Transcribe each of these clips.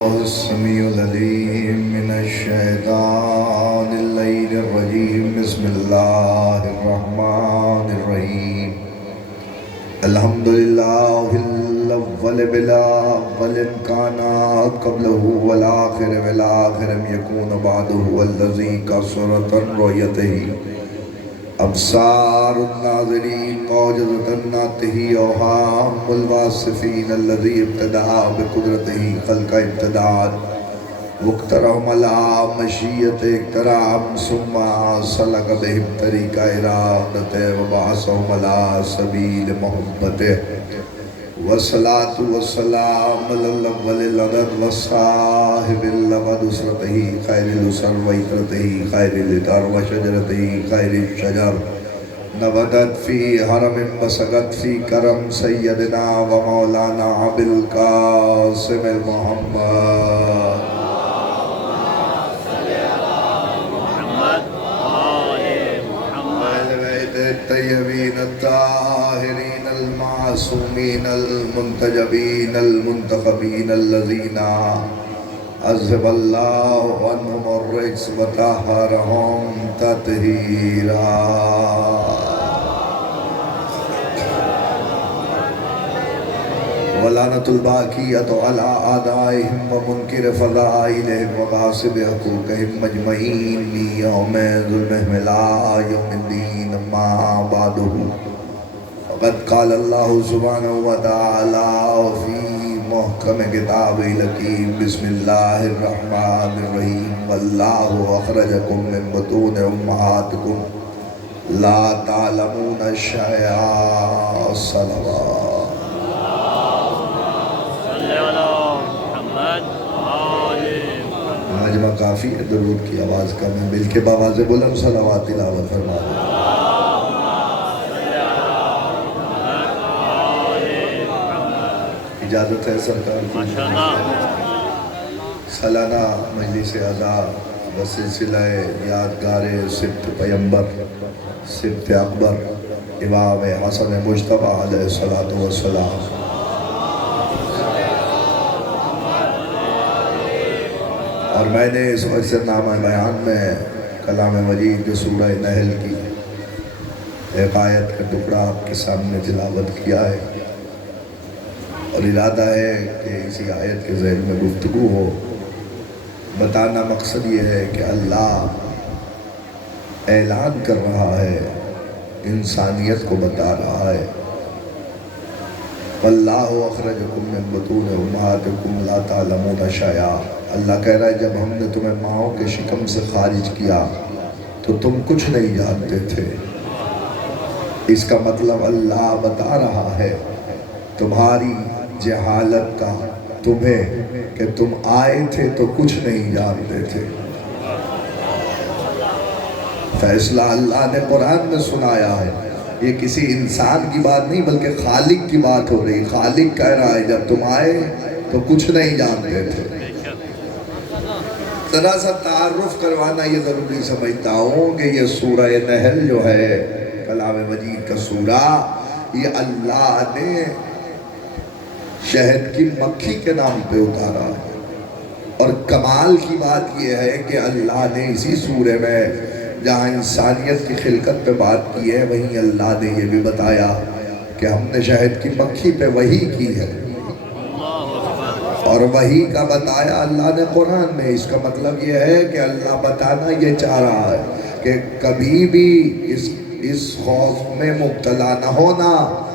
السميع العليم من الشيطان اللعين الرجيم بسم الله الرحمن الرحيم الحمد لله الأول بالأول كان قبله والآخر بالآخر يكون بعده الذي كسرت رؤيته أبصار الناظرين معجزة ناته أوهام الواصفين الذي ابتدأ بقدرته خلق ابتداء واقترهم على مشيئة اقترام ثم سلك بهم طريق إرادته وبعثهم على سبيل محبته والصلاة والسلام على الأول العدد والصاحب الأبد أسرته خير الأسر وإطرته خير الإطر وشجرته خير الشجر نبتت في حرم بسقت في كرم سيدنا ومولانا أبي القاسم المحمد الطيبين الطاهرين المعصومين المنتجبين المنتخبين الذين أذهب الله عنهم الرجس وطهرهم تطهيرا ولعنة الباقية على أعدائهم ومنكر فضائلهم وغاصب حقوقهم مجمعين يوم ظلمهم إلى يوم الدين أما بعده وقد قال الله سبحانه وتعالى في محكم كتابه الحكيم بسم الله الرحمن الرحيم والله أخرجكم من بطون أمهاتكم لا تعلمون شيئا صلوات مجمع کافی ہے درود کی آواز کا میں مل کے باواز بلند صلوات تلاوت فرما دوں اجازت ہے سرکار کی سالانہ مجلس اعزا بسلسلہ یادگار سبت پیمبر سبت اکبر امام حسن مجتبی علیہ السلام اور میں نے اس مقصد نامہ بیان میں کلام مجید کے سورہ نحل کی ایک آیت کا ٹکڑا آپ کے سامنے تلاوت کیا ہے اور ارادہ ہے کہ اسی آیت کے ذیل میں گفتگو ہو بتانا مقصد یہ ہے کہ اللہ اعلان کر رہا ہے انسانیت کو بتا رہا ہے واللہ اخرجکم من بطون امہاتکم لا تعلمون شیئا اللہ کہہ رہا ہے جب ہم نے تمہیں ماؤں کے شکم سے خارج کیا تو تم کچھ نہیں جانتے تھے اس کا مطلب اللہ بتا رہا ہے تمہاری جہالت کا تمہیں کہ تم آئے تھے تو کچھ نہیں جانتے تھے فیصلہ اللہ نے قرآن میں سنایا ہے یہ کسی انسان کی بات نہیں بلکہ خالق کی بات ہو رہی خالق کہہ رہا ہے جب تم آئے تو کچھ نہیں جانتے تھے ذرا سا تعارف کروانا یہ ضروری سمجھتا ہوں کہ یہ سورہ نحل جو ہے کلام مجید کا سورہ یہ اللہ نے شہد کی مکھی کے نام پہ اتارا ہے اور کمال کی بات یہ ہے کہ اللہ نے اسی سورہ میں جہاں انسانیت کی خلقت پہ بات کی ہے وہیں اللہ نے یہ بھی بتایا کہ ہم نے شہد کی مکھی پہ وحی کی ہے اور وحی کا بتایا اللہ نے قرآن میں اس کا مطلب یہ ہے کہ اللہ بتانا یہ چاہ رہا ہے کہ کبھی بھی اس خوف میں مبتلا نہ ہونا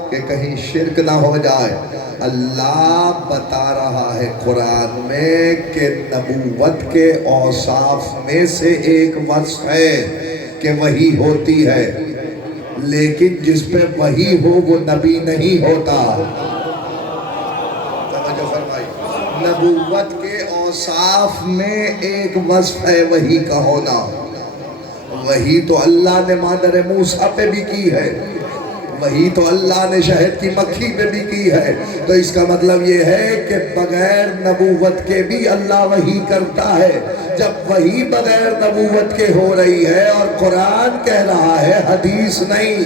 کہ کہیں شرک نہ ہو جائے اللہ بتا رہا ہے قرآن میں کہ نبوت کے اوصاف میں سے ایک وصف ہے کہ وحی ہوتی ہے لیکن جس پہ وحی ہو وہ نبی نہیں ہوتا نبوت کے اوصاف میں ایک وصف ہے وحی کا ہونا وحی تو اللہ نے مادر موسیٰ پہ بھی کی ہے وہی تو اللہ نے شہد کی مکھی پہ بھی کی ہے، تو اس کا مطلب یہ ہے کہ بغیر نبوت کے بھی اللہ وحی کرتا ہے۔ جب وحی بغیر نبوت کے ہو رہی ہے اور قرآن کہہ رہا ہے، حدیث نہیں،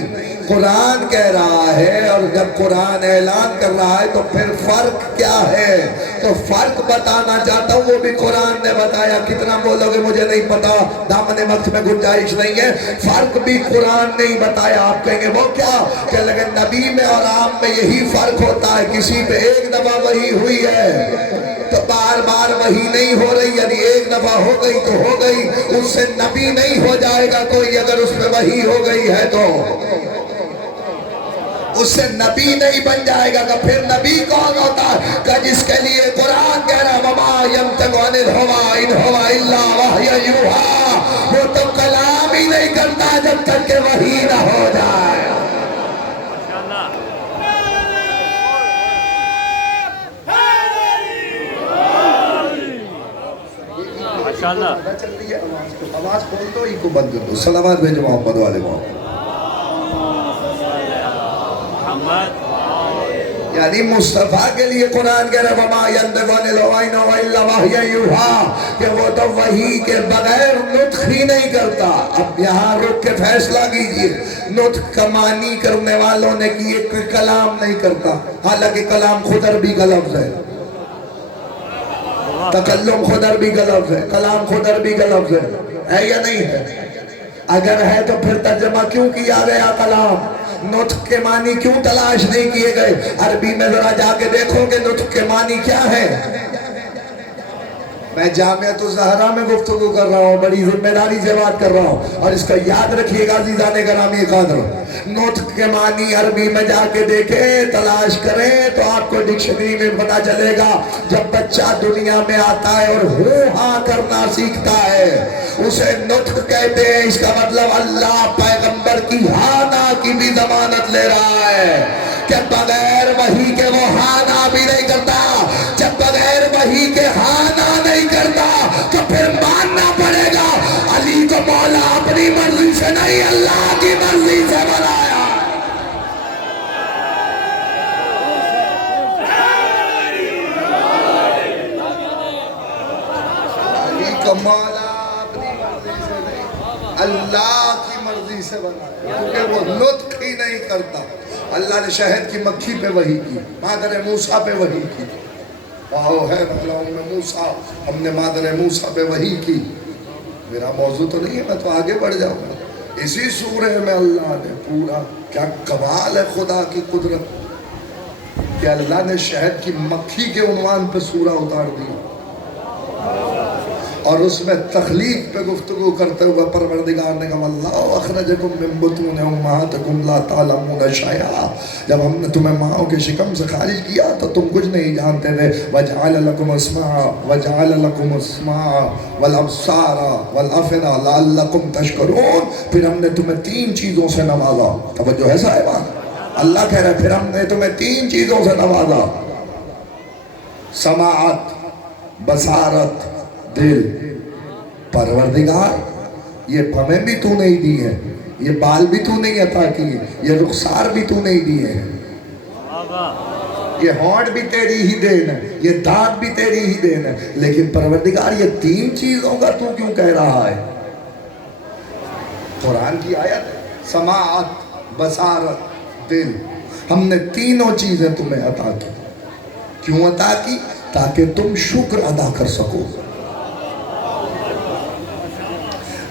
قرآن کہہ رہا ہے، اور جب قرآن اعلان کر رہا ہے تو پھر فرق کیا ہے؟ تو فرق بتانا چاہتا ہوں، وہ بھی قرآن نے بتایا۔ کتنا بولو گے مجھے نہیں پتا، دامن وقت میں گنجائش نہیں ہے، فرق بھی قرآن نے ہی بتایا۔ آپ کہیں گے وہ کیا؟ کہ لیکن نبی میں اور عام میں یہی فرق ہوتا ہے، کسی پہ ایک دفعہ وحی ہوئی ہے تو بار بار وحی نہیں ہو رہی، یعنی ایک دفعہ ہو گئی تو ہو گئی، اس سے نبی نہیں ہو جائے گا کوئی اگر اس پہ وحی ہو گئی ہے تو اس سے نبی نہیں بن جائے گا۔ کہ پھر نبی کون ہوتا ہے؟ کہ جس کے لیے قرآن کہہ رہا وَمَا يَنْطِقُ عَنِ الْهَوَىٰ إِنْ هُوَ إِلَّا وَحْيٌ يُوحَىٰ، وہ تو کلام ہی نہیں کرتا جب تک کہ وحی نہ ہو جائے۔ ماشاءاللہ چل رہی ہے آواز کھول دو، ہی کو بند کر دو۔ صلوات بھیجو محمد والے محمد۔ یعنی مصطفیٰ کے لیے قرآن کہہ رہا ہے وَمَا يَنْطِقُ عَنِ الْهَوَىٰ إِنْ هُوَ إِلَّا وَحْيٌ يُوحَىٰ، کہ وہ تو وحی کے بغیر نطق ہی نہیں کرتا۔ اب یہاں رک کے فیصلہ کیجئے، نطق کا معنی کرنے والوں نے کیے کہ کلام نہیں کرتا، حالانکہ کلام خود عربی کا لفظ ہے، تکلم خود عربی کا لفظ ہے، کلام خود عربی کا لفظ ہے یا نہیں ہے؟ اگر ہے تو پھر ترجمہ کیوں کیا گیا کلام؟ نطق کے معنی کیوں تلاش نہیں کیے گئے؟ عربی میں ذرا جا کے دیکھو کہ نطق کے معنی کیا ہے۔ میں جامعۃ الزہرا میں گفتگو کر رہا ہوں، بڑی ذمہ داری سے بات کر رہا ہوں، اور اس کا یاد رکھیے گا عزیزان گرامی قدر، نطق کے معنی عربی میں جا کے دیکھیں، تلاش کریں تو آپ کو ڈکشنری میں پتہ چلے گا۔ جب بچہ دنیا میں آتا ہے اور ہوں ہاں کرنا سیکھتا ہے، اسے نطق کہتے ہیں۔ اس کا مطلب اللہ پیغمبر کی ہاں نا کی بھی ضمانت لے رہا ہے کہ بغیر وحی کے وہ ہاں نا بھی نہیں کرتا۔ جب بغیر وحی کے ہاں نا نہیں کرتا تو پھر ماننا پڑے گا علی کو مولا اپنی مرضی سے نہیں، اللہ کی مرضی سے بنایا۔ علی کو مولا اپنی مرضی سے نہیں، اللہ کی مرضی سے بنایا، کیونکہ وہ نطق ہی نہیں کرتا۔ اللہ نے شہد کی مکھی پہ وحی کی، مادر موسیٰ پہ وحی کی، واؤ ہے مطلب موسیٰ، ہم نے مادر موسیٰ پہ وحی کی۔ میرا موضوع تو نہیں ہے، میں تو آگے بڑھ جاؤں گا۔ اسی سورہ میں اللہ نے پورا، کیا کمال ہے خدا کی قدرت کہ اللہ نے شہد کی مکھی کے عنوان پہ سورہ اتار دی، اور اس میں تخلیق پہ گفتگو کرتے ہوئے پروردگار نے کہا اللہ اخرجکم من بطون امہاتکم لا تعلمون شیئا، جب ہم نے تمہیں ماؤں کے شکم سے خارج کیا تو تم کچھ نہیں جانتے تھے۔ وجعل لکم السمع والابصار والافئدہ لعلکم تشکرون، پھر ہم نے تمہیں 3 چیزوں سے نوازا۔ توجہ ہے صاحبہ، اللہ کہہ رہا ہے پھر ہم نے تمہیں 3 چیزوں سے نوازا، سماعت، بصارت، دل۔ پروردگار یہ پھمیں بھی تو نہیں دی ہے، یہ بال بھی تو نہیں عطا کیے، یہ رخسار بھی تو نہیں دیے ہیں، یہ ہونٹ بھی تیری ہی دین ہے، یہ دانت بھی تیری ہی دین ہے، لیکن پروردگار یہ 3 چیزوں کا تو کیوں کہہ رہا ہے؟ قرآن کی آیت ہے، سماعت، بصارت، دل، ہم نے تینوں چیزیں تمہیں عطا کی۔ کیوں عطا کی؟ تاکہ تم شکر ادا کر سکو۔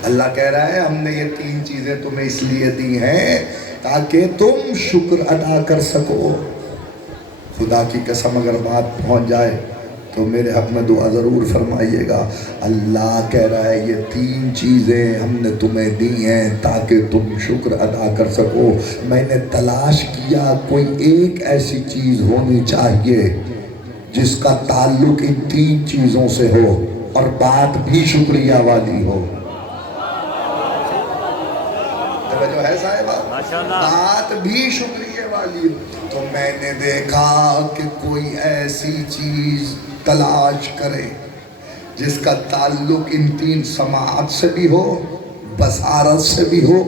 اللہ کہہ رہا ہے ہم نے یہ 3 چیزیں تمہیں اس لیے دی ہیں تاکہ تم شکر ادا کر سکو۔ خدا کی قسم اگر بات پہنچ جائے تو میرے حق میں دعا ضرور فرمائیے گا۔ اللہ کہہ رہا ہے یہ 3 چیزیں ہم نے تمہیں دی ہیں تاکہ تم شکر ادا کر سکو۔ میں نے تلاش کیا کوئی ایک ایسی چیز ہونی چاہیے جس کا تعلق ان 3 چیزوں سے ہو اور بات بھی شکریہ والی ہو۔ جو ہے صاحبہ بات بھی شکریہ والی ہو، تو میں نے دیکھا کہ کوئی ایسی چیز تلاش کرے جس کا تعلق ان 3 سماعت سے بھی ہو، بصارت سے بھی ہو،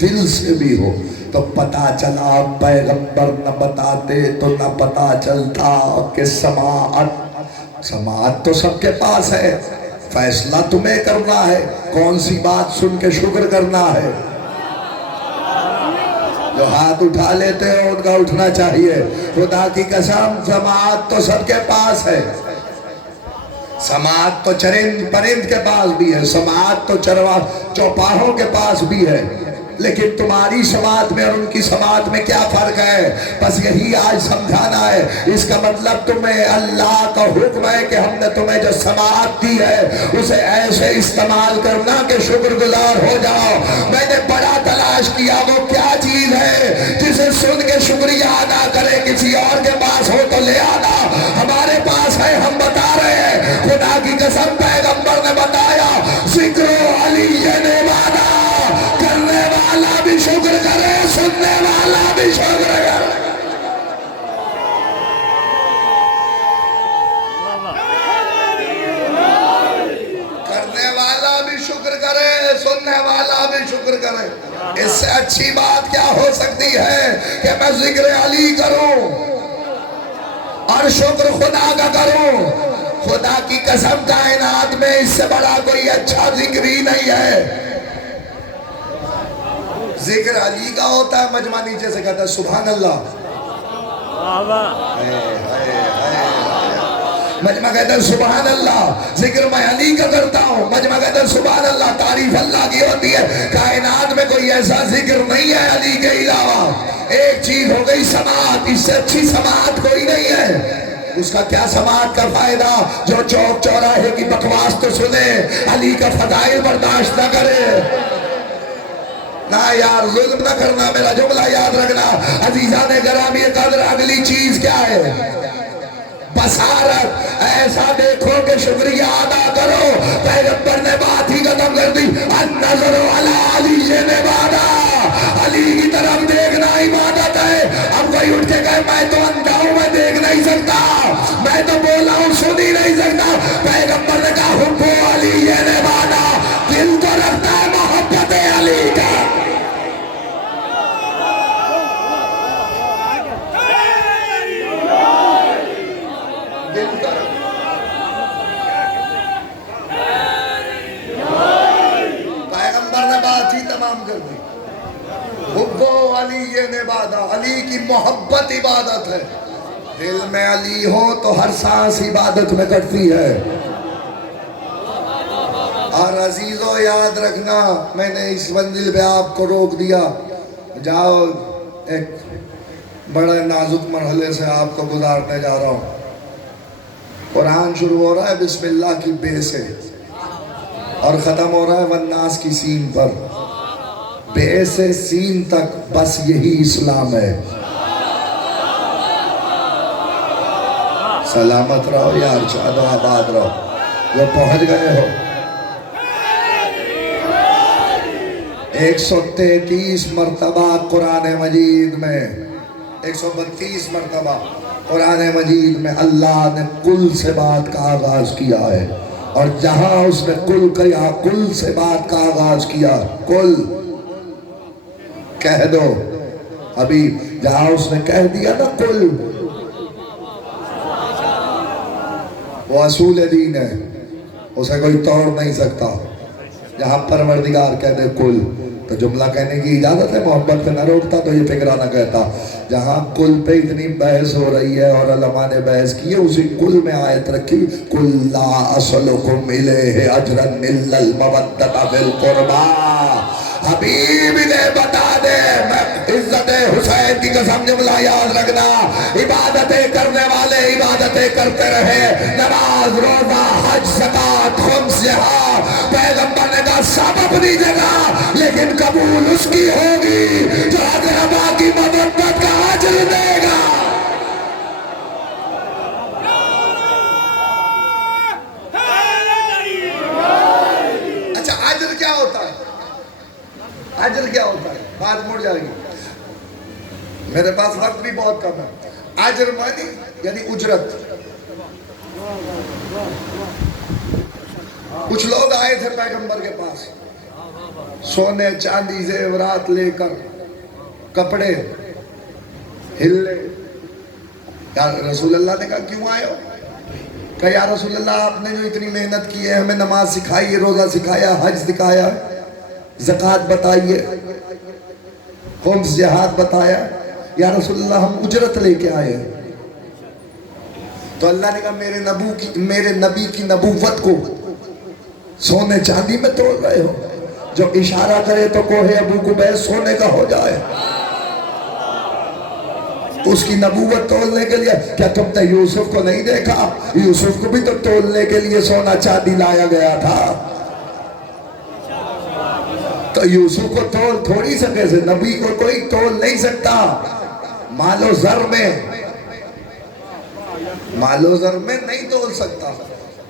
دل سے بھی ہو۔ تو پتا چلا پیغمبر نہ بتاتے تو نہ پتا چلتا کہ سماعت تو سب کے پاس ہے، فیصلہ تمہیں کرنا ہے، کون سی بات سن کے شکر کرنا ہے؟ جو ہاتھ اٹھا لیتے ہیں ان کا اٹھنا چاہیے۔ خدا کی قسم سماعت تو سب کے پاس ہے، سماعت تو چرند پرند کے پاس بھی ہے، سماعت تو چوپاہوں کے پاس بھی ہے، لیکن تمہاری سماعت میں اور ان کی سماعت میں کیا فرق ہے؟ بس یہی آج سمجھانا ہے۔ اس کا مطلب تمہیں اللہ کا حکم ہے کہ ہم نے تمہیں جو سماعت دی ہے اسے ایسے استعمال کرنا کہ شکر گزار ہو جاؤ۔ میں نے بڑا تلاش کیا وہ کیا چیز ہے جسے سن کے شکریہ ادا کرے، کسی اور کے پاس ہو تو لے آنا، ہمارے پاس ہے، ہم بتا رہے ہیں۔ خدا کی قسم پیغمبر نے بتایا ذکر علی نے مانا، کرنے والا بھی شکر کرے، سننے والا بھی شکر کرے۔ کرنے والا بھی شکر کرے، سننے والا بھی شکر کرے۔ اس سے اچھی بات کیا ہو سکتی ہے کہ میں ذکر علی کروں اور شکر خدا کا کروں؟ خدا کی قسم کائنات میں اس سے بڑا کوئی اچھا ذکر ہی نہیں ہے۔ ذکر علی کا ہوتا ہے، مجمع نیچے سے کہتا ہے سبحان اللہ، مجمع کہتا ہے سبحان اللہ۔ ذکر میں علی کا کرتا ہوں، مجمع کہتا ہے سبحان اللہ، تعریف اللہ کی ہوتی ہے۔ کائنات میں کوئی ایسا ذکر نہیں ہے علی کے علاوہ۔ ایک چیز ہو گئی سماعت، اس سے اچھی سماعت کوئی نہیں ہے۔ اس کا کیا سماعت کا فائدہ جو چوک چوراہے کی بکواس تو سنے، علی کا فضائل برداشت نہ کرے۔ نہ یار ظلم نہ کرنا، میرا جملہ یاد رکھنا۔ عزیزان گرامی قدر اگلی چیز کیا ہے؟ بصارت، ایسا دیکھو کہ شکریہ ادا کرو۔ پیغمبر نے بات ہی ختم کر دی، النظر علی علی عبادہ، علی کی طرف دیکھنا عبادت ہے۔ اب کوئی اٹھ کے کہے میں تو اندھا ہوں، میں دیکھ نہیں سکتا، میں تو بولا ہوں سن ہی نہیں سکتا۔ پیغمبر نے کہا حب علی عبادہ، دل تو رکھتا ہے محبت علی کا۔ کر دی حب علی عبادہ، علی کی محبت عبادت ہے۔ دل میں علی ہو تو ہر سانس عبادت میں کٹتی ہے۔ اور عزیزو یاد رکھنا، میں نے اس منزل پہ آپ کو روک دیا، جاؤ ایک بڑے نازک مرحلے سے آپ کو گزارنے جا رہا ہوں۔ قرآن شروع ہو رہا ہے بسم اللہ کی بے سے اور ختم ہو رہا ہے والناس کی سین پر۔ بے سے سین تک بس یہی اسلام ہے۔ سلامت رہو یار، شاد و آباد رہو، وہ پہنچ گئے ہو۔ 133 مرتبہ قرآن مجید میں، 132 مرتبہ قرآن مجید میں اللہ نے کل سے بات کا آغاز کیا ہے، اور جہاں اس نے کل کیا، کل سے بات کا آغاز کیا، کل کہہ دو، ابھی جہاں اس نے کہہ دیا نا کل، وہ اصول دین ہے، اسے کوئی توڑ نہیں سکتا۔ جہاں پروردگار کہہ دے کل تو جملہ کہنے کی اجازت ہے، محبت پہ نہ روکتا تو یہ فکرہ نہ کہتا۔ جہاں کل پہ اتنی بحث ہو رہی ہے اور علماء نے بحث کی ہے، اسی کل میں آیت رکھی قُلْ لَا أَسْأَلُكُمْ عَلَيْهِ أَجْرًا إِلَّا الْمَوَدَّةَ فِي الْقُرْبَىٰ۔ حبیب نے بتا دے، عزت حسین کی قسم جملہ یاد رکھنا، عبادتیں کرنے والے عبادتیں کرتے رہے، نماز روزہ حج زکوٰۃ خمس جہاد، پیغمبر نے کہا سب اپنی جگہ، لیکن قبول اس کی ہوگی جو اقربا کی مودت کا اجر دے گا۔ اچھا اجر کیا ہوتا ہے؟ اجر کیا ہوتا ہے؟ بات مڑ جائے گی، میرے پاس وقت بھی بہت کم ہے۔ اجر مانی یعنی اجرت۔ کچھ لوگ آئے تھے پیغمبر کے پاس سونے چاندی زیورات لے کر، کپڑے ہلے. یا رسول اللہ نے کہا کیوں آئے ہو؟ کہا یا رسول اللہ آپ نے جو اتنی محنت کی ہے، ہمیں نماز سکھائی ہے، روزہ سکھایا، حج سکھایا، زکوٰۃ بتائیے، خمس جہاد بتایا، یا رسول اللہ ہم اجرت لے کے آئے ہیں. تو اللہ نے کہا میرے نبی کی نبوت کو سونے چاندی میں توڑ رہے ہو؟ جو اشارہ کرے تو کوہ ابو قبیس سونے کا ہو جائے. اس کی نبوت تولنے کے لیے کیا تم نے یوسف کو نہیں دیکھا؟ یوسف کو بھی تو تولنے کے لیے سونا چاندی لایا گیا تھا. تو یوسف کو تول تھوڑی سکے سے، نبی کو کوئی تول نہیں سکتا. مال و زر میں نہیں تول سکتا.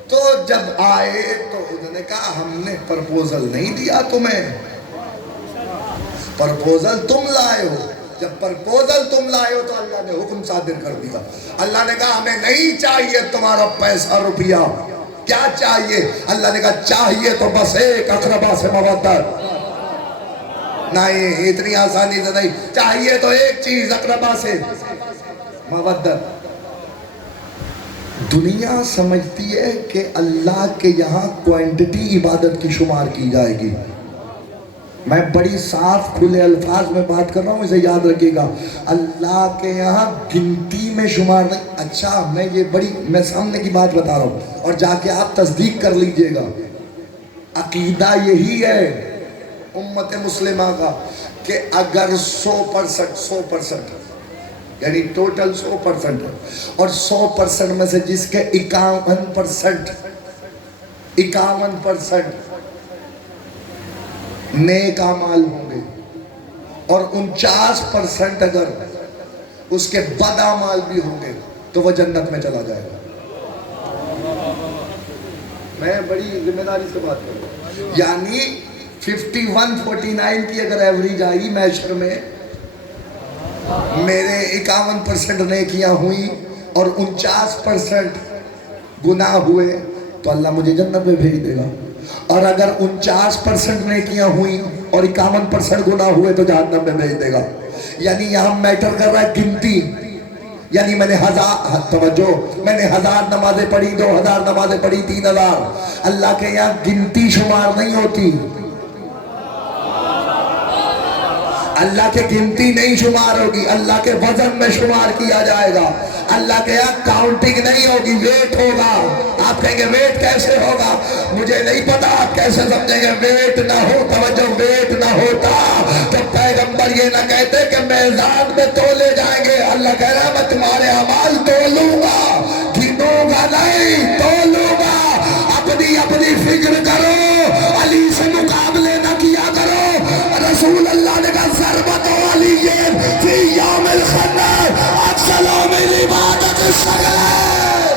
تو جب آئے تو انہوں نے کہا ہم نے پرپوزل نہیں دیا تمہیں، پرپوزل تم لائے ہو. جب پرپوزل تم لائے ہو تو اللہ نے حکم صادر کر دیا. اللہ نے کہا ہمیں نہیں چاہیے تمہارا پیسہ روپیہ. کیا چاہیے؟ اللہ نے کہا چاہیے تو بس ایک اقربا سے مودت. نہیں، اتنی آسانی سے نہیں. چاہیے تو ایک چیز، اقربا سے مودت. دنیا سمجھتی ہے کہ اللہ کے یہاں کوانٹٹی عبادت کی شمار کی جائے گی. میں بڑی صاف کھلے الفاظ میں بات کر رہا ہوں، اسے یاد رکھیے گا. اللہ کے یہاں گنتی میں شمار نہیں. اچھا میں سامنے کی بات بتا رہا ہوں اور جا کے آپ تصدیق کر لیجئے گا. عقیدہ یہی ہے امت مسلمہ کا کہ اگر 100% یعنی ٹوٹل 100% اور 100% میں سے جس کے 51% نیک اعمال ہوں گے اور 49% اگر اس کے بد اعمال بھی ہوں گے تو وہ جنت میں چلا جائے گا. میں بڑی ذمہ داری سے بات کر رہا ہوں. یعنی 51-49 کی اگر ایوریج آئی میشر میں، میرے 51% نیکیاں ہوئی اور 49% گناہ ہوئے تو اللہ مجھے جنت میں بھیج دے گا. اور اگر 49% نیکیاں ہوئی اور 51% گناہ ہوئے تو جہنم میں بھیج دے گا. یعنی یہاں میٹر کر رہا ہے گنتی. یعنی میں نے 1000 نمازیں پڑھی، 2000 نمازیں پڑھی، 3000. اللہ کے یہاں گنتی شمار نہیں ہوتی. اللہ کے گنتی نہیں شمار ہوگی، اللہ کے وزن میں شمار کیا جائے گا. اللہ کے یہاں کاؤنٹنگ نہیں ہوگی، ویٹ ہوگا. آپ کہیں گے ویٹ کیسے ہوگا؟ مجھے نہیں پتا آپ کیسے سمجھیں گے. ویٹ نہ ہو، توجہ، ویٹ نہ ہوتا تو پیغمبر یہ نہ کہتے کہ میزان میں تولے جائیں گے. اللہ کہہ رہا ہے میں تمہارے اعمال تولوں گا، گنوں گا نہیں، تولوں گا. اپنی فکر کرو، علی سے مقابلے نہ کیا کرو. رسول اللہ نے کہا ضربت علی فی یوم الخندق افضل من عبادت الصغیر.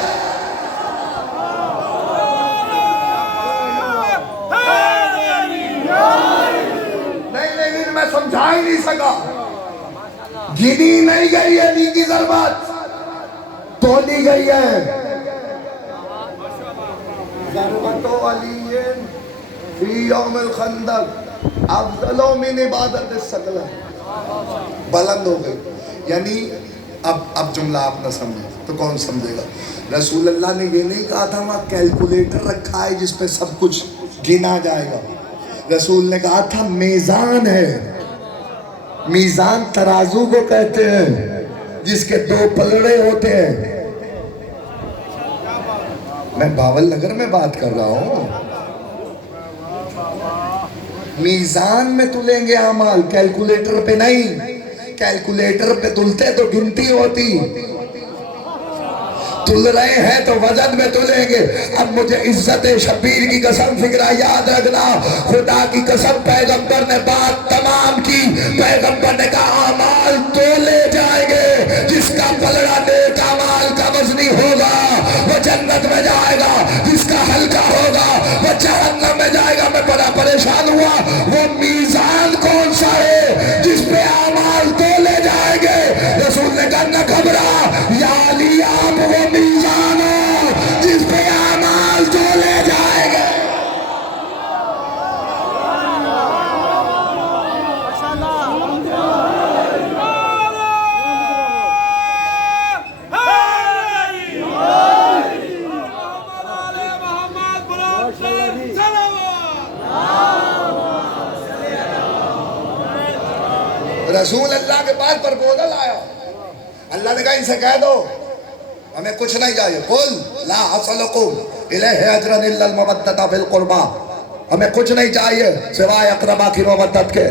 نہیں میں سمجھا ہی نہیں سکا. گنی نہیں گئی ہے علی کی ضربت، تولی گئی ہے. ضربت علی فی یوم الخندق افضل من عبادت الصغیر. بلند ہو گئی. یعنی اب جملہ آپ نہ سمجھے تو کون سمجھے گا؟ رسول اللہ نے یہ نہیں کہا تھا وہاں کیلکولیٹر رکھا ہے جس پہ سب کچھ گنا جائے گا. رسول نے کہا تھا میزان ہے. میزان ترازو کو کہتے ہیں جس کے 2 پلڑے ہوتے ہیں. میں باول نگر میں بات کر رہا ہوں. میزان میں تلیں گے اعمال، کیلکولیٹر پہ نہیں. کیلکولیٹر پہ تلتے تو گنتی ہوتی، تل رہے ہیں تو وزن میں تلیں گے. اب مجھے عزت شبیر کی قسم فکرہ یاد رکھنا، خدا کی قسم پیغمبر نے بات تمام کی. پیغمبر نے کہا اعمال تولے جائیں گے، جس کا پلڑا نیک اعمال کا وزنی ہوگا وہ جنت میں جائے گا، جس کا ہلکا ہوگا وہ جہنم میں جائے گا. میں بڑا پریشان ہوا. وہ میزان کون سا ہے جس پہ اعمال تولے جائیں گے؟ رسول نے کہا نہ گھبرا یا علی، آپ وہ میزان ہو جس پہ اعمال تولے جائیں گے. رسول اللہ کے پاس پرپوزل آیا، اللہ نے کہا ان سے کہہ دو ہمیں کچھ نہیں چاہیے، قل لا اسألکم الیہ اجرا الا المودۃ فی القربى، ہمیں کچھ نہیں چاہیے سوائے اقربا کی مودت کے،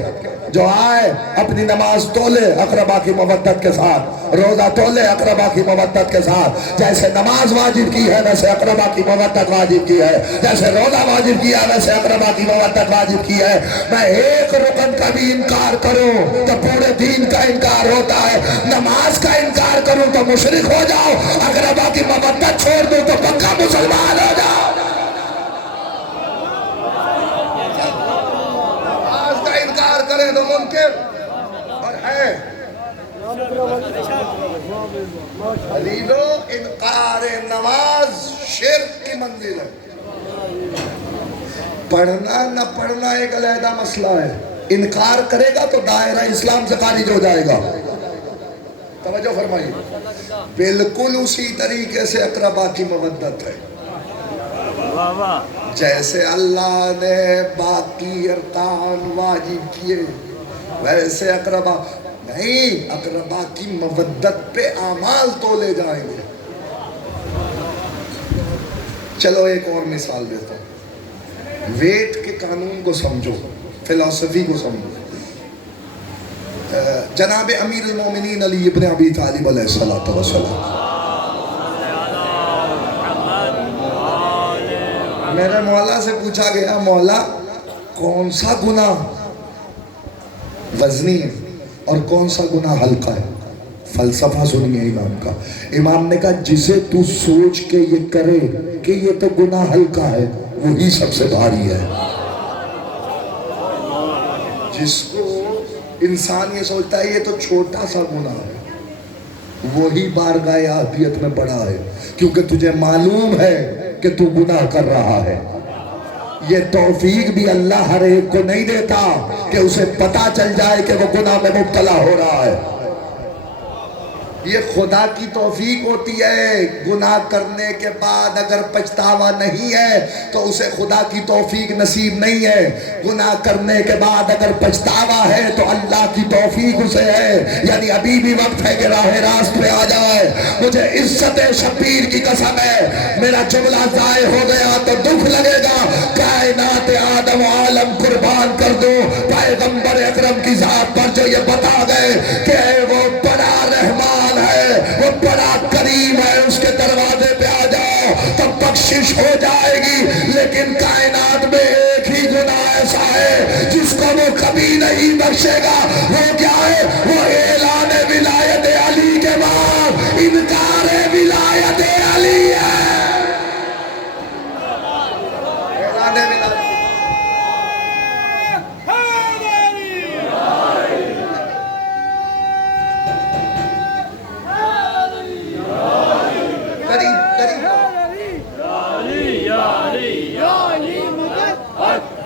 جو آئے اپنی نماز تولے اقربا کی مودت کے ساتھ، روزہ تولے اقربا کی مودت کے ساتھ، جیسے نماز واجب کی ہے ویسے اقربا کی مودت واجب کی ہے، جیسے روزہ واجب کیا ویسے اقربا کی مودت واجب کی ہے۔ میں ایک رکن کا بھی انکار کروں تو پورے دین کا انکار ہوتا ہے، نماز کا انکار کروں تو مشرک ہو جاؤ، اقربا کی مودت چھوڑ دوں تو پکا مسلمان ہو جاؤ۔ کرے تو منکر اور ہے علیلو، انکار نماز شرک کی منزل ہے۔ پڑھنا نہ پڑھنا ایک علیحدہ مسئلہ ہے، انکار کرے گا تو دائرہ اسلام سے خارج ہو جائے گا۔ توجہ فرمائیے، بالکل اسی طریقے سے اقربا کی مودت ہے، جیسے اللہ نے باقی ارکان واجب کیے ویسے اقربا نہیں، اقربا کی مودت پہ اعمال تولے جائیں گے۔ چلو ایک اور مثال دیتا ہوں، ویٹ کے قانون کو سمجھو، فلسفی کو سمجھو۔ جناب امیر المومنین علی ابن ابی طالب علیہ السلام، میرے مولا سے پوچھا گیا مولا کون سا گناہ وزنی ہے اور کون سا گناہ ہلکا ہے؟ فلسفہ سنیے امام کا، امام نے کہا جسے تو سوچ کے یہ کرے کہ یہ تو گناہ ہلکا ہے وہی سب سے بھاری ہے۔ جس کو انسان یہ سوچتا ہے یہ تو چھوٹا سا گناہ ہے وہی بارگاہ عافیت میں بڑا ہے، کیونکہ تجھے معلوم ہے کہ تو گناہ کر رہا ہے۔ یہ توفیق بھی اللہ ہر ایک کو نہیں دیتا کہ اسے پتا چل جائے کہ وہ گناہ میں مبتلا ہو رہا ہے، یہ خدا کی توفیق ہوتی ہے۔ گناہ کرنے کے بعد اگر پچھتاوا نہیں ہے تو اسے خدا کی توفیق نصیب نہیں ہے، گناہ کرنے کے بعد اگر پچھتاوا ہے تو اللہ کی توفیق اسے ہے، یعنی ابھی بھی وقت ہے کہ راہ راست پہ آ جائے۔ مجھے عزت شبیر کی قسم ہے، میرا جملہ ضائع ہو گیا تو دکھ لگے گا، کائنات آدم عالم قربان کر دو پیغمبر اکرم کی ذات پر جو یہ بتا گئے کہ وہ بڑا رحمان ہے، وہ بڑا کریم ہے، اس کے دروازے پہ آ جاؤ تو بخشش ہو جائے گی۔ لیکن کائنات میں ایک ہی گناہ ایسا ہے جس کو وہ کبھی نہیں بخشے گا، وہ کیا ہے؟ وہ اعلان ولایت علی کے بعد انکار ولایت علی ہے۔ اعلان ولایت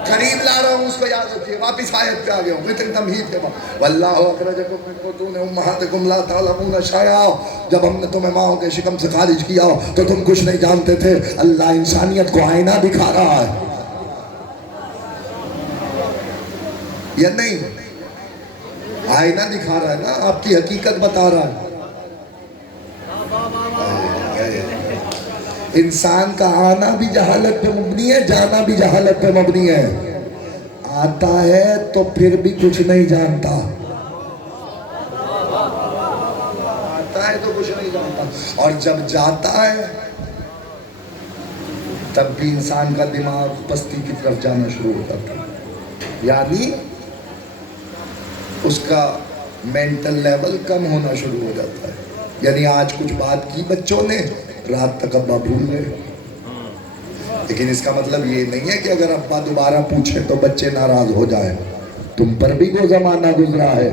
قریب لا رہا ہوں، اس کو یاد رکھیے، واپس آیت پہ آ گیا ہوں اتنی تمہید کے بعد۔ واللہ اخرجکم من بطون امہاتکم لا تعلمون شیئا، جب ہم نے تمہیں ماؤں کے شکم سے خارج کیا تو تم کچھ نہیں جانتے تھے۔ اللہ انسانیت کو آئینہ دکھا رہا ہے یا نہیں؟ آئینہ دکھا رہا ہے نا، آپ کی حقیقت بتا رہا ہے۔ انسان کا آنا بھی جہالت پہ مبنی ہے، جانا بھی جہالت پہ مبنی ہے۔ آتا ہے تو پھر بھی کچھ نہیں جانتا، آتا ہے تو کچھ نہیں جانتا، اور جب جاتا ہے تب بھی انسان کا دماغ پستی کی طرف جانا شروع ہو جاتا ہے، یعنی اس کا مینٹل لیول کم ہونا شروع ہو جاتا ہے۔ یعنی آج کچھ بات کی بچوں نے، رات تک ابا بھول گئے، لیکن اس کا مطلب یہ نہیں ہے کہ اگر ابا دوبارہ پوچھیں تو بچے ناراض ہو جائیں۔ تم پر بھی وہ زمانہ گزرا ہے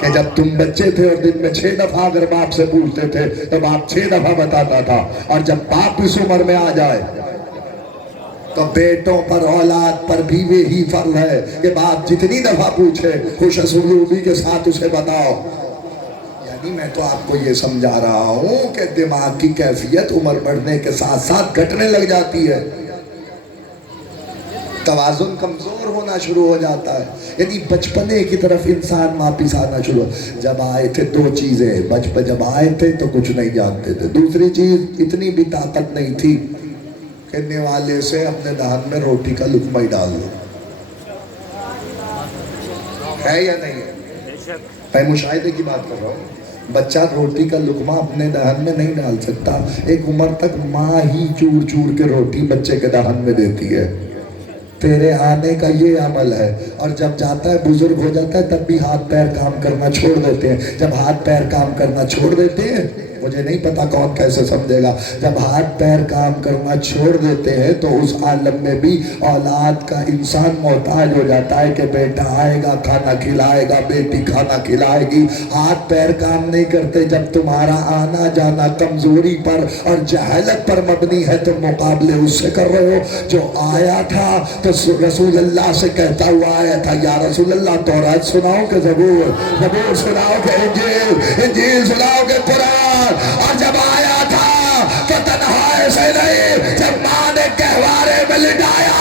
کہ جب تم بچے تھے اور دن میں 6 دفعہ اگر باپ سے پوچھتے تھے تو باپ 6 دفعہ بتاتا تھا، اور جب باپ اس عمر میں آ جائے تو بیٹوں پر اولاد پر بھی وہی فرض ہے کہ باپ جتنی دفعہ پوچھے خوش اسلوبی کے ساتھ اسے بتاؤ۔ میں تو آپ کو یہ سمجھا رہا ہوں کہ دماغ کی کیفیت عمر بڑھنے کے ساتھ ساتھ گھٹنے لگ جاتی ہے۔ توازن کمزور ہونا شروع ہو جاتا ہے. یعنی بچپنے کی طرف انسان واپس آنا شروع. جب آئے تھے دو چیزیں، بچپن جب آئے تھے تو کچھ نہیں جانتے تھے. دوسری چیز اتنی بھی طاقت نہیں تھی کہ نوالے سے اپنے دہن میں روٹی کا لقمہ ہی ڈال دو. ہے یا نہیں ہے؟ میں مشاہدے کی بات کر رہا ہوں. بچہ روٹی کا لقمہ اپنے دہن میں نہیں ڈال سکتا. ایک عمر تک ماں ہی چور چور کے روٹی بچے کے دہن میں دیتی ہے. تیرے آنے کا یہ عمل ہے. اور جب جاتا ہے بزرگ ہو جاتا ہے تب بھی ہاتھ پیر کام کرنا چھوڑ دیتے ہیں. جب ہاتھ پیر کام کرنا چھوڑ دیتے ہیں، مجھے نہیں پتا کون کیسے سمجھے گا، جب ہاتھ پیر کام کرنا چھوڑ دیتے ہیں تو اس عالم میں بھی اولاد کا انسان محتاج ہو جاتا ہے کہ بیٹا آئے گا کھانا کھلائے گا، بیٹی کھانا کھلائے گی. ہاتھ پیر کام نہیں کرتے. جب تمہارا آنا جانا کمزوری پر اور جہالت پر مبنی ہے تو مقابلے اس سے کر رہے ہو جو آیا تھا تو رسول اللہ سے کہتا ہوا آیا تھا، یا رسول اللہ توراۃ سناؤ کہ زبور، زبور سناؤ کہ انجیل، انجیل سناؤ کہ قرآن. اور جب آیا تھا تو تنہا ایسے نہیں، جب ماں نے گہوارے میں لٹایا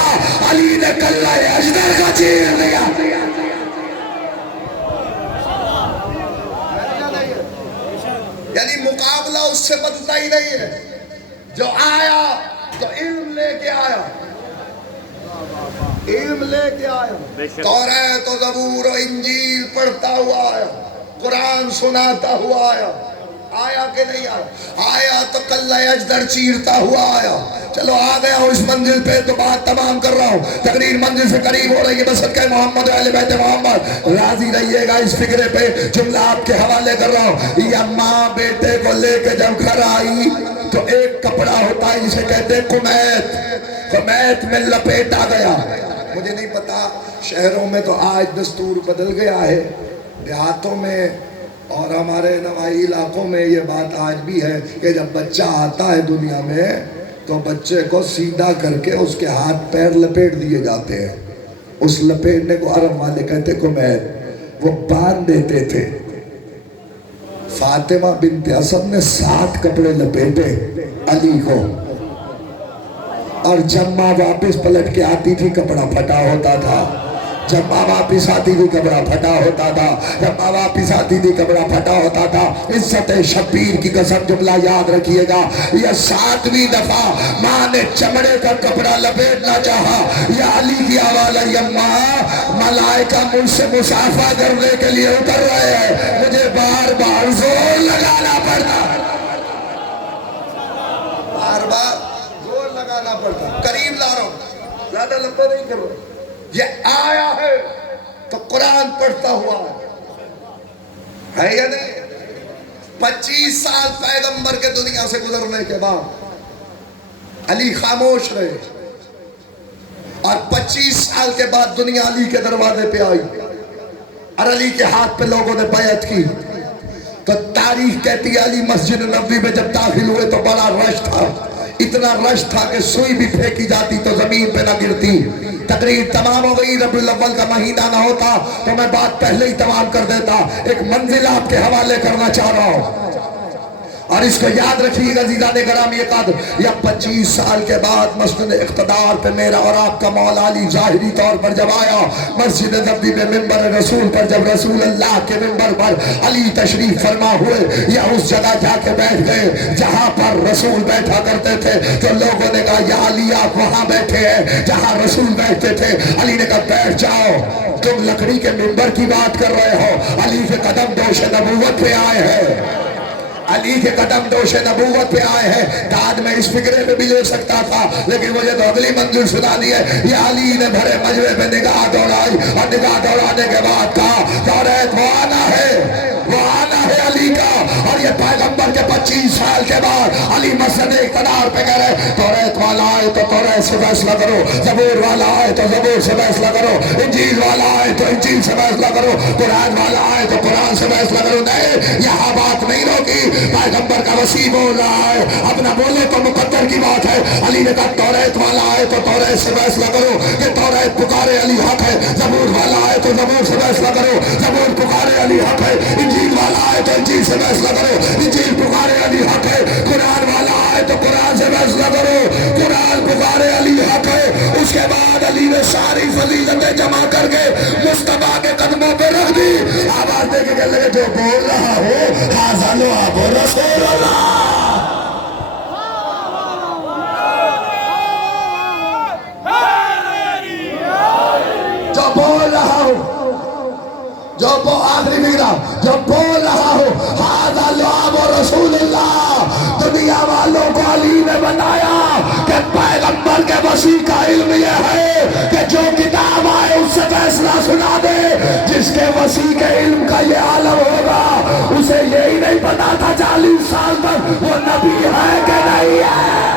علی نے کلہ اجدر کا چیر دیا. یعنی مقابلہ اس سے بدلتا ہی نہیں ہے. جو آیا تو علم لے کے آیا، علم لے کے آیا. توریت و زبور و انجیل پڑھتا ہوا آیا، قرآن سناتا ہوا آیا. آیا کہ نہیں آیا؟ آیا تو کلہ اجدر چیرتا ہوا آیا. چلو آ گیا ہوں اس منزل پہ تو بات تمام کر رہا ہوں. تقریر منزل سے قریب ہو رہی ہے. بس صدقہ محمد اہل بیت محمد راضی رہیے گا اس فکرے پہ. جملہ آپ کے حوالے کر رہا ہوں. یہ ماں بیٹے کو لے کے جب گھر آئی تو ایک کپڑا ہوتا ہے جسے کہتے ہیں قمیت، قمیت میں لپیٹا گیا. مجھے نہیں پتا شہروں میں تو آج دستور بدل گیا ہے، دیہاتوں میں اور ہمارے نواحی علاقوں میں یہ بات آج بھی ہے کہ جب بچہ آتا ہے دنیا میں تو بچے کو سیدھا کر کے اس کے ہاتھ پیر لپیٹ دیے جاتے ہیں. اس لپیٹنے کو عرب والے کہتے قمیت. وہ باندھ دیتے تھے. فاطمہ بنت اسد نے 7 کپڑے لپیٹے علی کو، اور جب ماں واپس پلٹ کے آتی تھی کپڑا پھٹا ہوتا تھا. جب ماں واپس آتی تھی کپڑا پھٹا ہوتا تھا. جب ماں واپس آتی تھی کپڑا پھٹا ہوتا تھا. عزت شبیر کی قسم جملہ یاد رکھیے گا. یہ 7ویں دفعہ ماں نے چمڑے کا کپڑا لپیٹنا چاہا. یا علی کی آواز آئی، اماں ملائکہ مجھ سے مصافحہ کرنے کے لیے اتر رہے ہیں، مجھے بار بار زور لگانا پڑتا، بار بار زور لگانا پڑتا. قریب لا رہا ہوں، زیادہ لمبا نہیں کرو. یہ آیا ہے تو قرآن پڑھتا ہوا ہے یا نہیں؟ 25 سال پیغمبر کے دنیا سے گزرنے کے بعد علی خاموش رہے، اور 25 سال کے بعد دنیا علی کے دروازے پہ آئی اور علی کے ہاتھ پہ لوگوں نے بیعت کی. تو تاریخ کہتی ہے علی مسجد نبوی میں جب داخل ہوئے تو بڑا رش تھا. اتنا رش تھا کہ سوئی بھی پھینکی جاتی تو زمین پہ نہ گرتی. تقریر تمام ہو گئی. ربیع الاول کا مہینہ نہ ہوتا تو میں بات پہلے ہی تمام کر دیتا. ایک منزل آپ کے حوالے کرنا چاہ رہا ہوں اور اس کو یاد رکھیے گا عزیزان گرامی قدر. یا 25 سال کے بعد مسجد اقتدار پہ میرا اور آپ کا مولا علی ظاہری طور پر جب آیا، مسجد نبوی میں منبر رسول پر جب رسول اللہ کے منبر پر علی تشریف فرما ہوئے یا اس جگہ جا کے بیٹھ گئے جہاں پر رسول بیٹھا کرتے تھے، تو لوگوں نے کہا یا علی آپ وہاں بیٹھے ہیں جہاں رسول بیٹھتے تھے. علی نے کہا بیٹھ جاؤ، تم لکڑی کے منبر کی بات کر رہے ہو، علی کے قدم دوش نبوت پہ آئے ہیں، علی کے قدم دوش نبوت پہ آئے ہیں. داد میں اس فکرے میں بھی لے سکتا تھا لیکن مجھے تو اگلی منزل سنانی ہے. یہ علی نے بھرے مجمع پہ نگاہ دوڑائی اور نگاہ دوڑانے کے بعد کہا توریت وہ آنا ہے، وہ آنا ہے علی کا. اور یہ پیغمبر کے 25 سال کے بعد علی مسجد اقتدار پہ کہہ رہے توریت والا آئے تو توریت سے فیصلہ کرو، زبور والا آئے تو زبور سے فیصلہ کرو، انجیل والا آئے تو انجیل سے فیصلہ کرو، قرآن والا آئے تو قرآن سے فیصلہ کرو. نہیں، یہاں بات نہیں روکی. پیغمبر کا وسیع بول رہا ہے، اپنا بولے تو مقدر کی بات ہے. علی نے کہا توریت والا آئے تو توریت سے فیصلہ کرو کہ توریت پکارے علی حق ہے، زبور والا آئے تو زبور سے فیصلہ کرو، زبور پکارے علی حق ہے، انجیل والا آئے تو انجیل سے فیصلہ کرو، انجیل پکارے علی حق ہے، قرآن والا آئے تو قرآن سے فیصلہ کرو، قرآن پکارے علی حق ہے. اس کے بعد علی نے ساری فضیلتیں جمع کر کے مصطفیٰ کے قدموں پہ رکھ دی. آواز دے کے کہنے لگے جو بول رہا ہو ھذا لعاب رسول اللہ. جو بول رہا ہو جو آخری نگرہ جو بول رہا ہو ھذا لعاب رسول اللہ. دنیا والوں کو علی نے بتایا کہ پیغمبر کے وسیع کا علم یہ ہے کہ جو کتاب آئے اس سے فیصلہ سنا دے. جس کے وسیع کے علم کا یہ عالم ہوگا اسے یہی نہیں پتا تھا 40 سال تک وہ نبی ہے کہ نہیں ہے.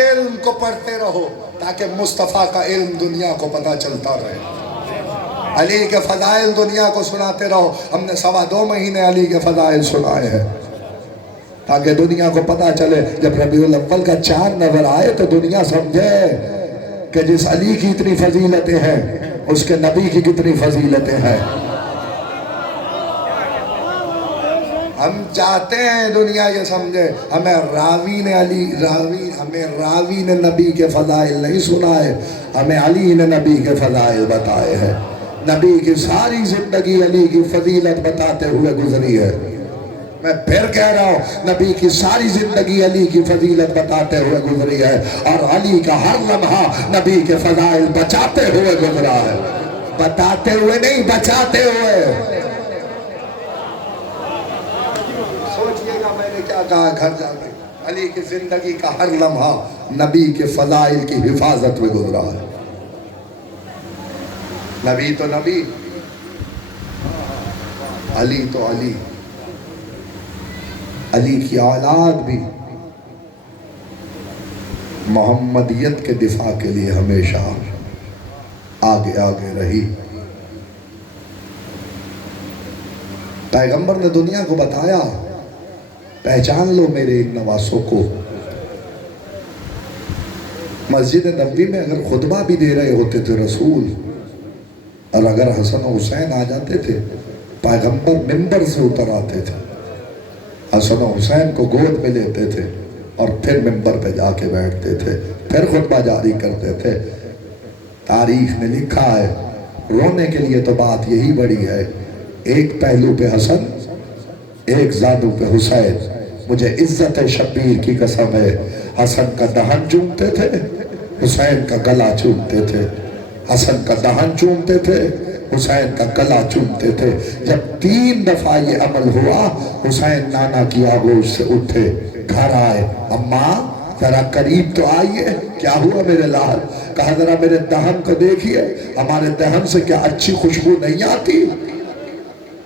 علم کو پڑھتے رہو تاکہ مصطفیٰ کا علم دنیا کو پتہ چلتا رہے. علی کے فضائل دنیا کو سناتے رہو. ہم نے 2.25 مہینے علی کے فضائل سنائے ہیں تاکہ دنیا کو پتہ چلے. جب ربیع الاول کا چاند نظر آئے تو دنیا سمجھے کہ جس علی کی اتنی فضیلتیں ہیں اس کے نبی کی کتنی فضیلتیں ہیں. ہم چاہتے ہیں دنیا یہ سمجھے. ہمیں راوی نے نبی کے فضائل نہیں سنائے, ہمیں علی نے نبی کے فضائل بتائے ہیں. نبی کی ساری زندگی علی کی فضیلت بتاتے ہوئے گزری ہے. میں پھر کہہ رہا ہوں نبی کی ساری زندگی علی کی فضیلت بتاتے ہوئے گزری ہے اور علی کا ہر لمحہ نبی کے فضائل بچاتے ہوئے گزرا ہے. بتاتے ہوئے نہیں, بچاتے ہوئے. میں نے کیا کہا گھر جا کے, علی کی زندگی کا ہر لمحہ نبی کے فضائل کی حفاظت میں گزرا ہے. نبی تو نبی, علی تو علی. علی کی اولاد بھی محمدیت کے دفاع کے لیے ہمیشہ آگے آگے رہی. پیغمبر نے دنیا کو بتایا پہچان لو میرے ان نواسوں کو. مسجد نبوی میں اگر خطبہ بھی دے رہے ہوتے تھے رسول, اور اگر حسن و حسین آ جاتے تھے, پیغمبر منبر سے اتر آتے تھے, حسن و حسین کو گود میں لیتے تھے اور پھر منبر پہ جا کے بیٹھتے تھے, پھر خطبہ جاری کرتے تھے. تاریخ نے لکھا ہے, رونے کے لیے تو بات یہی بڑی ہے, ایک پہلو پہ حسن ایک زانو پہ حسین. مجھے عزت شبیر کی قسم ہے, حسن کا دہن چومتے تھے, حسین کا گلا چومتے تھے. حسن کا دہن چومتے تھے, حسین کا گلا چومتے تھے. جب 3 دفعہ یہ عمل ہوا, حسین نانا کی آغوش سے اٹھے, گھر آئے, اماں ذرا قریب تو آئیے, کیا ہوا میرے لال؟ کہا ذرا میرے دہن کو دیکھیے, ہمارے دہن سے کیا اچھی خوشبو نہیں آتی؟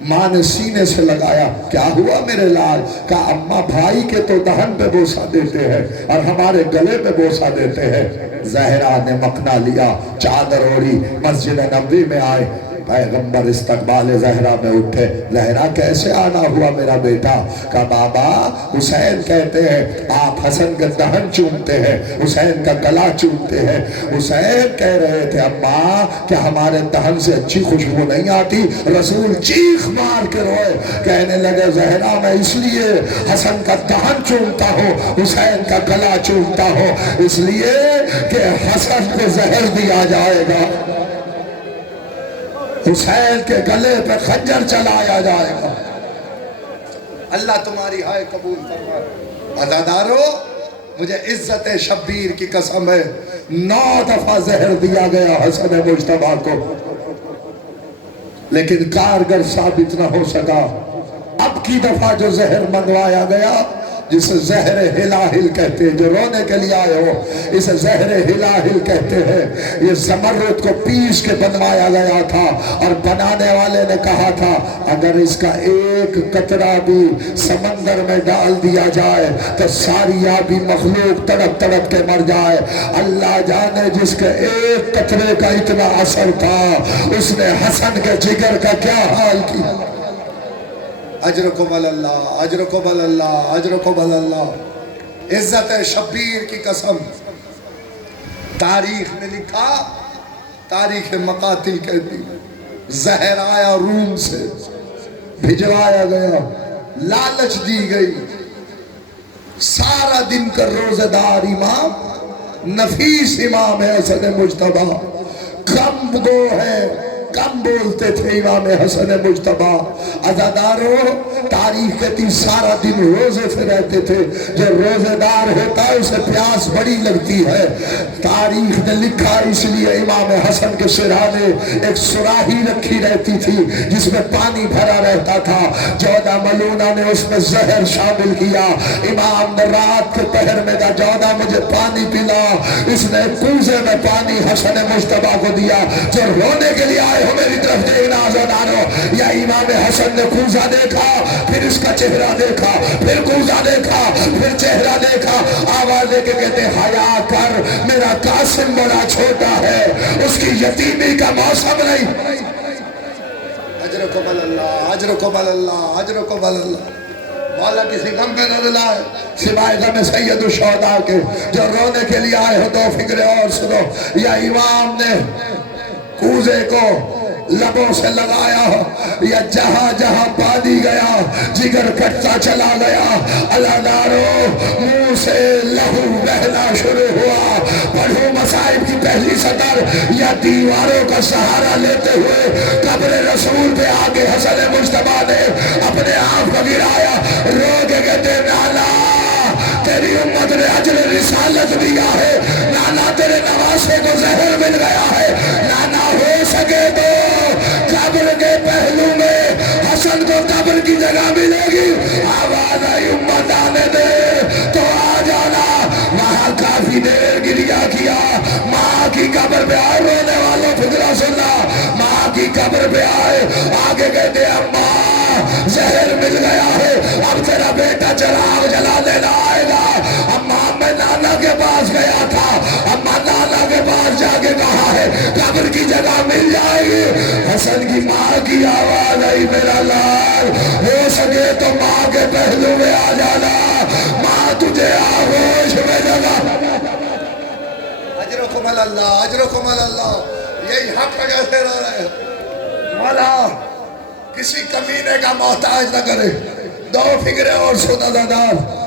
ماں نے سینے سے لگایا, کیا ہوا میرے لال؟ کہا اماں بھائی کے تو دہن پہ بوسہ دیتے ہیں اور ہمارے گلے پہ بوسہ دیتے ہیں. زہرا نے مکھنا لیا, چادر اوڑھی, مسجد نبوی میں آئے. پیغمبر استقبال زہرا میں اٹھے, زہرا کیسے آنا ہوا میرا بیٹا؟ کہا بابا حسین کہتے ہیں آپ حسن کا دہن چومتے ہیں, حسین کا گلا چومتے ہیں. حسین کہہ رہے تھے اماں کہ ہمارے دہن سے اچھی خوشبو نہیں آتی. رسول چیخ مار کے روئے, کہنے لگے زہرا میں اس لیے حسن کا دہن چومتا ہوں, حسین کا گلا چومتا ہوں, اس لیے کہ حسن کو زہر دیا جائے گا, حسین کے گلے پہ خنجر چلایا جائے گا. اللہ تمہاری ہائے قبول فرمائے. عزادارو مجھے عزت شبیر کی قسم ہے, 9 دفعہ زہر دیا گیا حسن مجتبیٰ کو, لیکن کارگر ثابت نہ ہو سکا. اب کی دفعہ جو زہر منگوایا گیا, جسے زہر ہلاہل کہتے ہیں, جو رونے کے لیے آئے ہو اسے زہر ہلاہل کہتے ہیں. یہ زمرد کو پیس کے بنوایا گیا تھا اور بنانے والے نے کہا تھا اگر اس کا ایک قطرہ بھی سمندر میں ڈال دیا جائے تو ساری آبی مخلوق تڑپ تڑپ کے مر جائے. اللہ جانے جس کے ایک قطرے کا اتنا اثر تھا, اس نے حسن کے جگر کا کیا حال کیا. اجرکم اللہ, اجرکم اللہ, اجرکم اللہ. عزت شبیر کی قسم. تاریخ نے لکھا, تاریخ مقاتل کہتی زہر آیا روم سے, بھجوایا گیا، لالچ دی گئی. سارا دن کا روزہ دار امام، نفیس امام ہے حسن مجتبیٰ، کم گو ہے، کم بولتے تھے امام حسن مجتبیٰ. عزاداروں، تاریخ کہتی سارا دن روزے سے رہتے تھے. جو روزے دار ہوتا ہے اسے پیاس بڑی لگتی ہے. تاریخ نے لکھا اس لیے امام حسن کے سرہانے ایک سراہی رکھی رہتی تھی جس میں پانی بھرا رہتا تھا. 14 ملونہ نے اس میں زہر شامل کیا. امام نے رات کے پہر میں کہا 14 مجھے پانی پلا. اس نے کوزے میں پانی حسن مجتبیٰ کو دیا. جو رونے کے لیے آئے ہو میری طرف دیکھنا عزادارو. یا امام حسن نے کوزہ دیکھا، پھر اس کا چہرہ دیکھا، پھر کوزہ دیکھا، پھر چہرہ دیکھا. آواز دے کے کہتے حیا کر، میرا قاسم بڑا چھوٹا ہے، اس کی یتیمی کا موسم نہیں. اجرکم اللہ، اجرکم اللہ، اجرکم اللہ. مولا کسی غم پہ نہ رلائے سوائے غم سید الشہداء کے. جو رونے کے لیے آئے ہو دو فکرے اور سنو. یا امام نے کوزے کو لبوں سے لگایا، یا جہاں جہاں پانی گیا جگر کٹتا چلا گیا. عزادارو، منہ سے لہو بہنا شروع ہوا. پڑھو مصائب کی پہلی سطر. یا دیواروں کا سہارا لیتے ہوئے قبر رسول پہ آگے حسن مجتبیٰ نے اپنے آپ کو گرایا. رو کے کہتے نانا تیری امت نے اجر رسالت دیا ہے، نانا تیرے نواسے کو زہر مل گیا ہے، نانا ہو سکے تو قبر کے پہلو میں حسن کو قبر کی جگہ ملے گی. آواز آئی امت آنے دے تو آ جانا. وہاں کافی دیر گریا کیا. ماں کی قبر پہ آئے، رونے والوں فکرہ سننا. ماں کی قبر پہ آئے، آگے کہتے اماں زہر مل گیا ہے، اب تیرا بیٹا چراغ جلا دینا آئے گا. اماں میں نانا کے پاس گیا تھا، اماں نانا کے پاس جا کے کہا ہے قبر کی جگہ مل جائے گی. حسن کی ماں کی آواز آئی میرا لال، ہو سکے تو ماں کے پہلو میں آ جانا، ماں تجھے آغوش میں جگہ. اجرکم اللہ، اجرکم اللہ. یہی حق کا کیسے رہ رہے ہیں. مولا کسی کمینے کا محتاج نہ کرے. دو فکرے اور سنا دادار.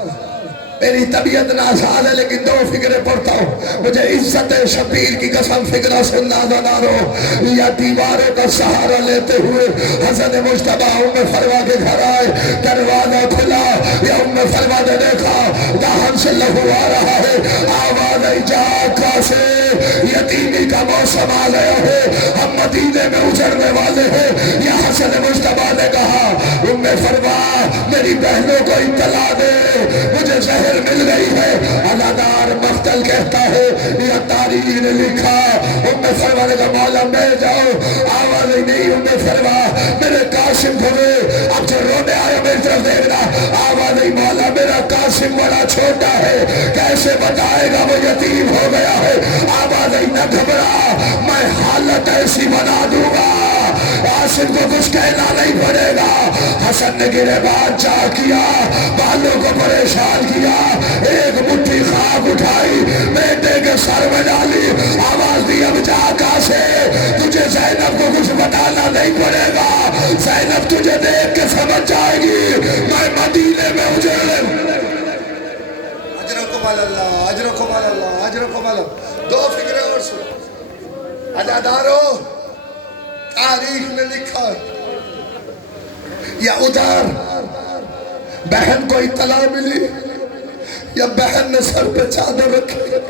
میری طبیعت ناساز ہے لیکن دو فکرے پڑھتا ہوں. مجھے عزت شبیر کی قسم فکرہ سننا دادارو. یا دیواروں کا سہارا لیتے ہوئے حسن مجتبیٰ ام فروا کے گھر آئے. دروازہ کھلا، یا ام فروا نے دیکھا دہن سے لہو آ رہا ہے. آواز آئی جا سے یتیمی کا موسم آ گیا ہے، ہم مدینے میں اجڑنے والے ہیں. یا حسن مجتبیٰ نے کہا ام فروا میری بہنوں کو اطلاع دے، مجھے زہر مل گئی ہے. عزادار مختل کہتا ہے یا تاریخ نے لکھا ام فروا نے کہا مولا میں جاؤ. آواز نہیں ام فروا میرے قاسم کو دے. اب جو رونے آیا میری طرف دیکھنا. آواز نہیں مولا میرا قاسم بڑا چھوٹا ہے، کیسے بتائے گا وہ یتیم ہو گیا ہے. آواز نہیں نہ گھبرا، میں حالت ایسی بنا دوں گا قاسم کو کچھ کہنا نہیں پڑے گا. حسن نے گرے بات چاہ کیا، بالوں کو پریشان کیا، ایک مٹھی خاک اٹھائی بیٹے کے سر میں ڈالی. آواز دی اب جا کاسے تجھے زینب کو کچھ بتانا نہیں پڑے گا، زینب تجھے دیکھ کے سمجھ جائے گی میں مدینے میں اجڑنے. اجرکم اللہ، اجرکم اللہ، اجرکم اللہ. دو فکرے اور سنو. عزادارو تاریخ نے لکھا یا ادھر بہن کو اطلاع ملی، یا بہن نے سر پہ چادر رکھی.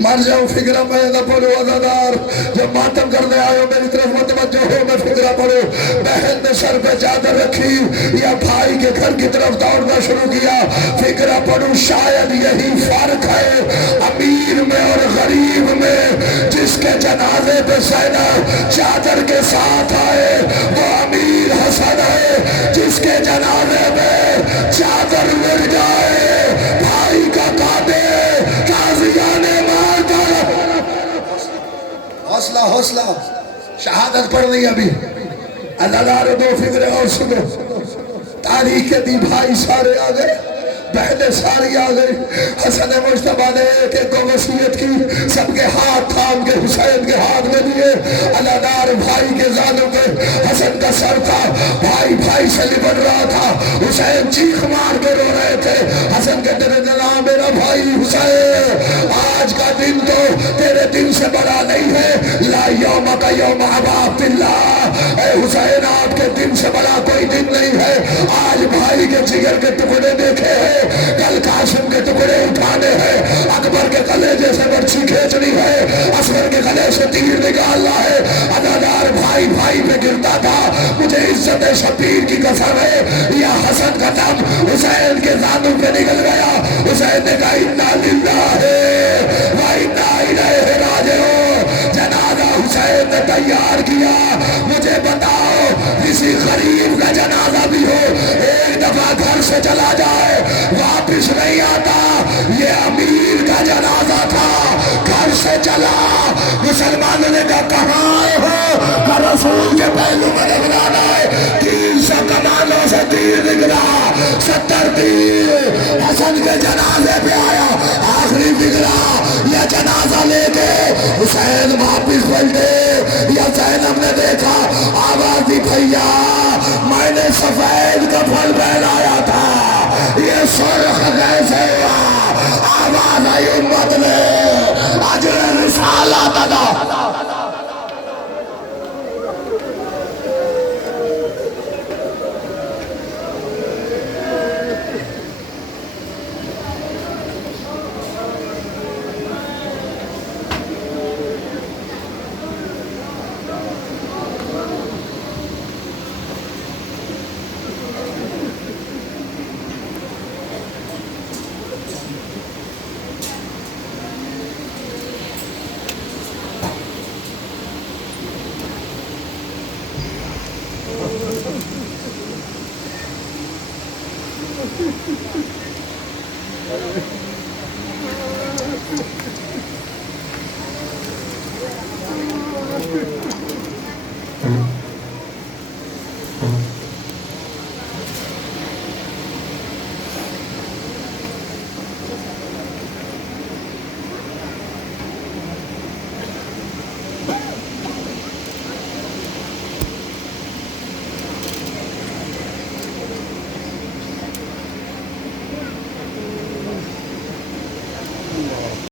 مر جاؤ فکرہ میں نہ پڑھو. عزادار جب ماتم کرنے آئے ہو میری طرف متوجہ ہو، میں فکرہ پڑھو. بہن نے سر پہ چادر رکھی یا بھائی کے گھر کی طرف دوڑنا شروع کیا. فکرہ پڑھو شاید یہی فرق ہے امیر میں اور غریب میں. جس کے جنازے پہ زینب چادر کے ساتھ آئے وہ امیر حسن ہے، جس کے جنازے میں چادر مل جائے بھائی کا کاٹے قاضیان حوصلہ حوصلہ. شہادت پڑھنی ابھی. اللہ دار دو فکرے اور سنو. تاریخ کے دی بھائی سارے آ گئے. بہنیں ساری آ گئی. حسن مجتبیٰ نے ایک ایک کو وصیت کی, سب کے ہاتھ تھام کے حسین کے ہاتھ میں دیے. علادار بھائی کے زانوں پہ حسن کا سر تھا, بھائی بھائی سے لپٹ رہا تھا. حسین چیخ مار کے رو رہے تھے. حسن کہتے رہے جناب میرا بھائی حسین, آج کا دن تو تیرے دن سے بڑا نہیں ہے. لا یوم کا یوم عباد اللہ, اے حسین آپ کے دن سے بڑا کوئی دن نہیں ہے. آج بھائی کے جگر کے ٹکڑے دیکھے ہیں, کل قاسم کے ٹکڑے اٹھانے ہیں, اکبر کے کلیجے سے برچھی کھینچنی ہے, اصغر کے گلے سے تیر نکالنا ہے. ادادار بھائی بھائی پہ گرتا تھا. مجھے عزت شبیر کی قسم ہے, یا حسن کا دم حسین کے زانوں پہ نکل گیا. حسین نے کہا انا للہ و انا الیہ راجعون. جنازہ حسین نے تیار کیا. مجھے بتاؤ کسی غریب کا جنازہ بھی ہو, ایک دفعہ گھر سے چلا جائے واپس نہیں آتا. یہ امیر کا جنازہ تھا, گھر سے چلا. مسلمانوں نے کہا کہاں ہو, کہ رسول کے پہلو میں نگرانا ہے. 300 کمانوں سے تیر نکلا, 70 تیر حسن کے جنازے پہ آیا. آخری فکرہ یہ جنازہ لے کے حسین واپس پلٹے. یا زینب نے دیکھا, آواز دی بھیا میں نے سفید کفن پہنایا تھا, یہ سرخ کیسے ہوا. آواز آئی امت نے اجر رسالت ادا.